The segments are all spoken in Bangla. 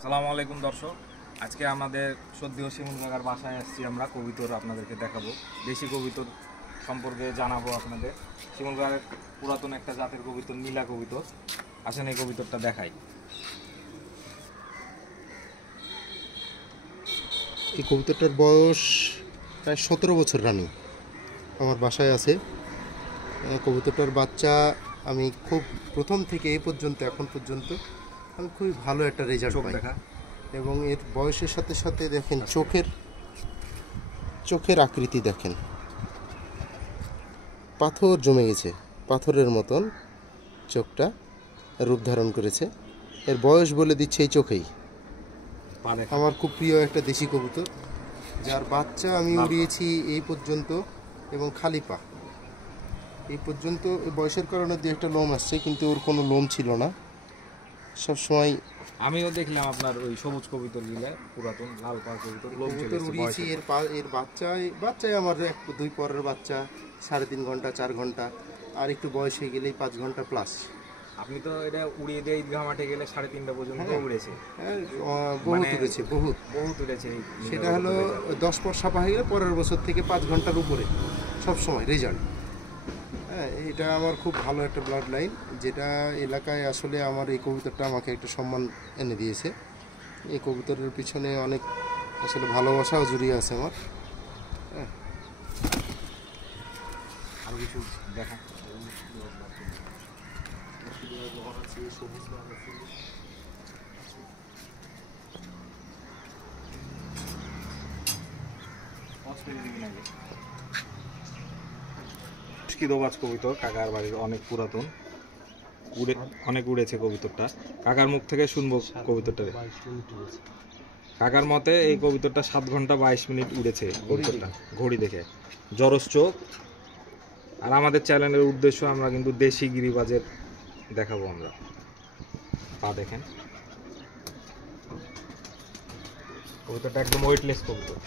আসসালামু আলাইকুম দর্শক, আজকে আমাদের সদ্যীয় শিমুল কাকার বাসায় আসছি। আমরা কবিতর আপনাদেরকে দেখাবো, দেশি কবিতর সম্পর্কে জানাবো আপনাদের। শিমুল কাকার পুরাতন একটা জাতের কবিতর, নীলা কবিতর। আসেন এই কবিতরটা দেখাই। এই কবুতরটার বয়স প্রায় 17 বছর রানিং আমার বাসায় আছে। কবুতরটার বাচ্চা আমি খুব প্রথম থেকে এই পর্যন্ত এখন পর্যন্ত আমি খুবই ভালো একটা রেজাল্ট পাই। এবং এর বয়সের সাথে সাথে দেখেন চোখের আকৃতি দেখেন, পাথর জমে গেছে, পাথরের মতন চোখটা রূপ ধারণ করেছে। এর বয়স বলে দিচ্ছে এই চোখেই। আমার খুব প্রিয় একটা দেশি কবুতর, যার বাচ্চা আমি উড়িয়েছি এই পর্যন্ত, এবং খালি পা এই পর্যন্ত। বয়সের কারণে দু একটা লোম আসছে, কিন্তু ওর কোনো লোম ছিল না সবসময়। আমিও দেখলাম আপনার ওই সবুজ কবিতর লীলা, পুরাতন লাল পা কবিতর উড়িয়েছি। এর বাচ্চায় আমার দুই পরের বাচ্চা 3.5 ঘন্টা 4 ঘন্টা, আর একটু বয়স হয়ে গেলেই 5 ঘন্টা প্লাস। আপনি তো এটা উড়িয়ে দিয়ে ঈদগাহ মাঠে গেলে 3:30 পর্যন্ত উড়েছে। বহুত উড়েছে, বহুত উড়েছে। সেটা হলো 10 পর ছাপা হয়ে গেলে পরের বছর থেকে 5 ঘন্টার উপরে সবসময় রেজাল্ট। হ্যাঁ, এটা আমার খুব ভালো একটা ব্লাড লাইন, যেটা এলাকায় আসলে আমার এই কবুতরটা আমাকে একটা সম্মান এনে দিয়েছে। এই কবুতরের পিছনে অনেক আসলে ভালোবাসাও জড়িয়ে আছে আমার। হ্যাঁ, আর কিছু দেখা দোবাজ কবিতর, কাকার বাড়ির অনেক পুরাতন, অনেক উড়েছে কবিতরটা। কাকার মুখ থেকে শুনবো কবিতরটা। কাকার মতে এই কবিতরটা 7 ঘন্টা 22 মিনিট উড়েছে কবিতরটা, ঘড়ি দেখে। জরস চোখ। আর আমাদের চ্যানেলের উদ্দেশ্য, আমরা কিন্তু দেশি গিরিবাজের দেখাবো। আমরা পা দেখেন, কবিতরটা একদম ওয়েটলেস কবিতর।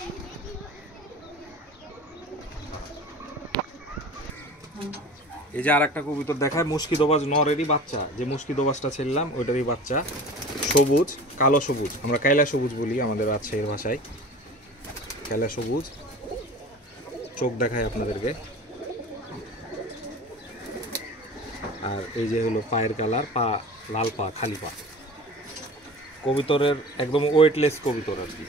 এই যে আর একটা কবিতর দেখায়, মুশকিদোবাজ নরেরই বাচ্চা। যে মুশকিদোবাজটা ছিলাম ওইটারই বাচ্চা, সবুজ, কালো সবুজ, আমরা কাইলা সবুজ বলি আমাদের রাজশাহীর ভাষায়। কাইলা সবুজ চোখ দেখায় আপনাদেরকে। আর এই যে হলো পায়ের কালার, পা লাল পা, খালি পা। কবিতরের একদম ওয়েটলেস কবিতর আর কি।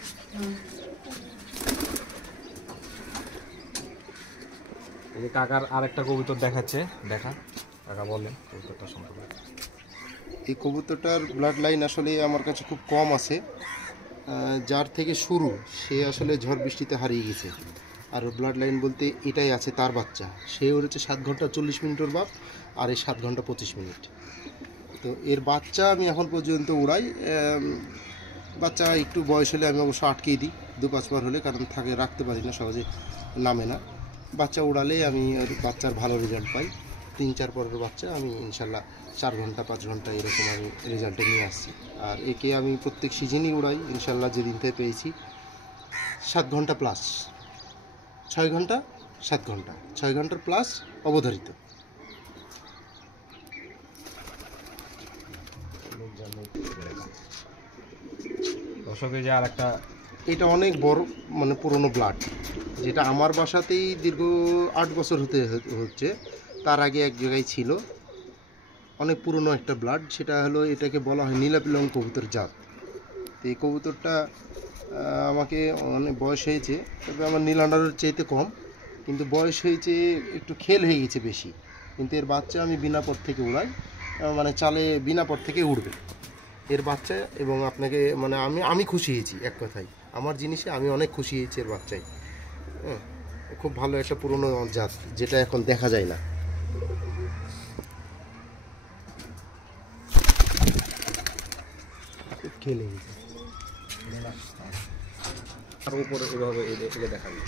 এই যে কাকার আর একটা কবিতর দেখাচ্ছে, দেখা কাকা বলেন কবিতরটা সম্পর্কে। এই কবুতরটার ব্লাড লাইন আসলে আমার কাছে খুব কম আছে। যার থেকে শুরু সে আসলে ঝড় বৃষ্টিতে হারিয়ে গেছে। আর ব্লাড লাইন বলতে এটাই আছে, তার বাচ্চা সে উড়েছে 7 ঘন্টা 40 মিনিটের বাপ, আর এই 7 ঘন্টা 25 মিনিট। তো এর বাচ্চা আমি এখন পর্যন্ত উড়াই। বাচ্চা একটু বয়স হলে আমি অবশ্য আটকেই দিই 2-5 বার হলে, কারণ থাকে রাখতে পারি না, সহজে নামে না। বাচ্চা উড়ালে আমি ওর বাচ্চার ভালো রেজাল্ট পাই। 3-4 পরের বাচ্চা আমি ইনশাল্লাহ 4 ঘন্টা 5 ঘন্টা এরকম আমি রেজাল্টে নিয়ে আসছি। আর একে আমি প্রত্যেক সিজনই উড়াই ইনশাল্লাহ। যেদিন থেকে পেয়েছি 7 ঘন্টা প্লাস, 6 ঘন্টা 7 ঘন্টা, 6 ঘন্টার প্লাস অবধারিত। দর্শকে যে আর একটা, এটা অনেক বড় মানে পুরনো ব্লাড, যেটা আমার বাসাতেই দীর্ঘ 8 বছর হচ্ছে। তার আগে এক জায়গায় ছিল, অনেক পুরনো একটা ব্লাড। সেটা হলো, এটাকে বলা হয় নীলাপিলং কবুতর জাত। তো এই কবুতরটা আমাকে অনেক বয়স হয়েছে, তবে আমার নীলান্ডারের চাইতে কম, কিন্তু বয়স হয়েছে একটু খেল হয়ে গেছে বেশি। কিন্তু এর বাচ্চা আমি বিনা পথ থেকে উড়াই, মানে চালে বিনা পথ থেকে উড়বে এর বাচ্চা। এবং আপনাকে মানে আমি খুশি হয়েছি, এক কথায় আমার জিনিসে আমি অনেক খুশি হয়েছি এর বাচ্চায়। হ্যাঁ, খুব ভালো একটা পুরনো জাত, যেটা এখন দেখা যায় না। খেলে গেছে আর উপরে এভাবে এটা দেখাবো।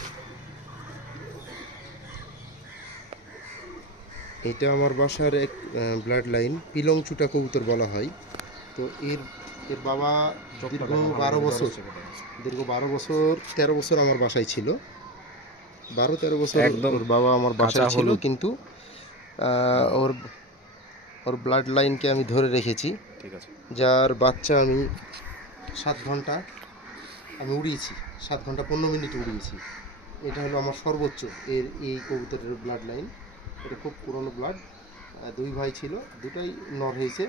এটা আমার বাসার এক ব্লাড লাইন, পিলং চুটা কবুতর বলা হয়। তো এর বাবা দীর্ঘ 12 বছর 13 বছর আমার বাসায় ছিল। 12-13 বছর ওর বাবা আমার বাসায় ছিল, কিন্তু ওর ব্লাড লাইনকে আমি ধরে রেখেছি। ঠিক আছে, যার বাচ্চা আমি 7 ঘন্টা আমি উড়িয়েছি, 7 ঘন্টা 15 মিনিট উড়িয়েছি। এটা হলো আমার সর্বোচ্চ এই কবুতরের ব্লাড লাইন। এটা খুব পুরনো ব্লাড। 2 ভাই ছিল, দুটাই নর হয়েছে,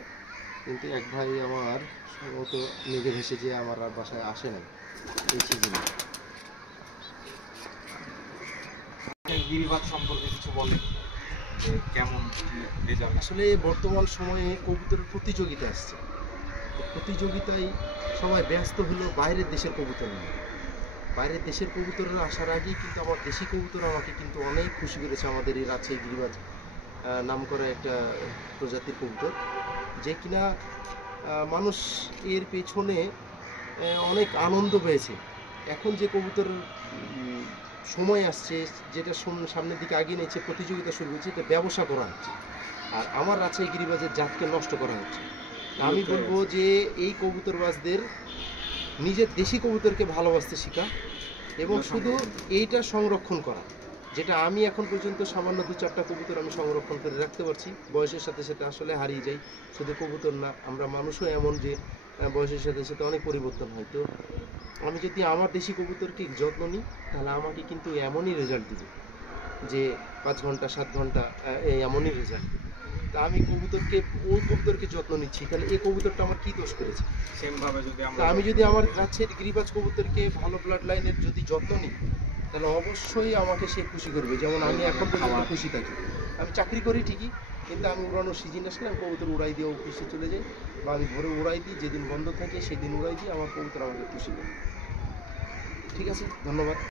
কিন্তু এক ভাই আমার সম্ভবত নিজে ভেসে যে আমার আর বাসায় আসে নাই এই সিজনে। গিরিবাজ সম্পর্কে কিছু বলেন, যে কেমন রেজাল্ট? আসলে বর্তমান সময়ে কবুতরের প্রতিযোগিতা আসছে, তো প্রতিযোগিতায় সবাই ব্যস্ত হলো বাইরের দেশের কবুতর নিয়ে। বাইরের দেশের কবুতরের আসার আগেই কিন্তু আমার দেশি কবুতর আমাকে কিন্তু অনেক খুশি করেছে। আমাদের এই রাজশাহী গিরিবাজ নাম করা একটা প্রজাতির কবুতর, যে কিনা মানুষ এর পেছনে অনেক আনন্দ পেয়েছে। এখন যে কবুতর সময় আসছে, যেটা সামনের দিকে আগিয়ে নিচ্ছে, প্রতিযোগিতা শুরু হচ্ছে, এটা ব্যবসা করা হচ্ছে, আর আমার রাজশাহী গিরিবাজের জাতকে নষ্ট করা হচ্ছে। আমি বলবো যে এই কবুতরবাজদের নিজের দেশি কবুতরকে ভালোবাসতে শেখা এবং শুধু এইটা সংরক্ষণ করা, যেটা আমি এখন পর্যন্ত সামান্য 2-4টা কবুতর আমি সংরক্ষণ করে রাখতে পারছি। বয়সের সাথে সাথে আসলে হারিয়ে যায়, শুধু কবুতর না, আমরা মানুষও এমন যে বয়সের সাথে সাথে অনেক পরিবর্তন হয়। তো আমি যদি আমার দেশি কবুতরকে যত্ন নিই, তাহলে আমাকে কিন্তু এমনই রেজাল্ট দিবে যে 5 ঘন্টা 7 ঘন্টা এই এমনই রেজাল্ট দিবে। তা আমি ওই কবুতরকে যত্ন নিচ্ছি, তাহলে এই কবুতরটা আমার কি দোষ করেছে? সেম ভাবে যদি তা আমি যদি আমার রাজশাহীর গিরিবাজ কবুতরকে ভালো ব্লাড লাইনের যদি যত্ন নিই, তাহলে অবশ্যই আমাকে সে খুশি করবে, যেমন আমি এখন পর্যন্ত খুশি থাকি। আমি চাকরি করি ঠিকই, কিন্তু আমি উড়ানোর সিজন আসলে আমি কবুতর উড়াই দিয়ে অফিসে চলে যাই, বা আমি ভোরে উড়াই দিই, যেদিন বন্ধ থাকে সেদিন উড়াই দিই, আমার কবুতর আমাকে খুশি করে। ঠিক আছে, ধন্যবাদ।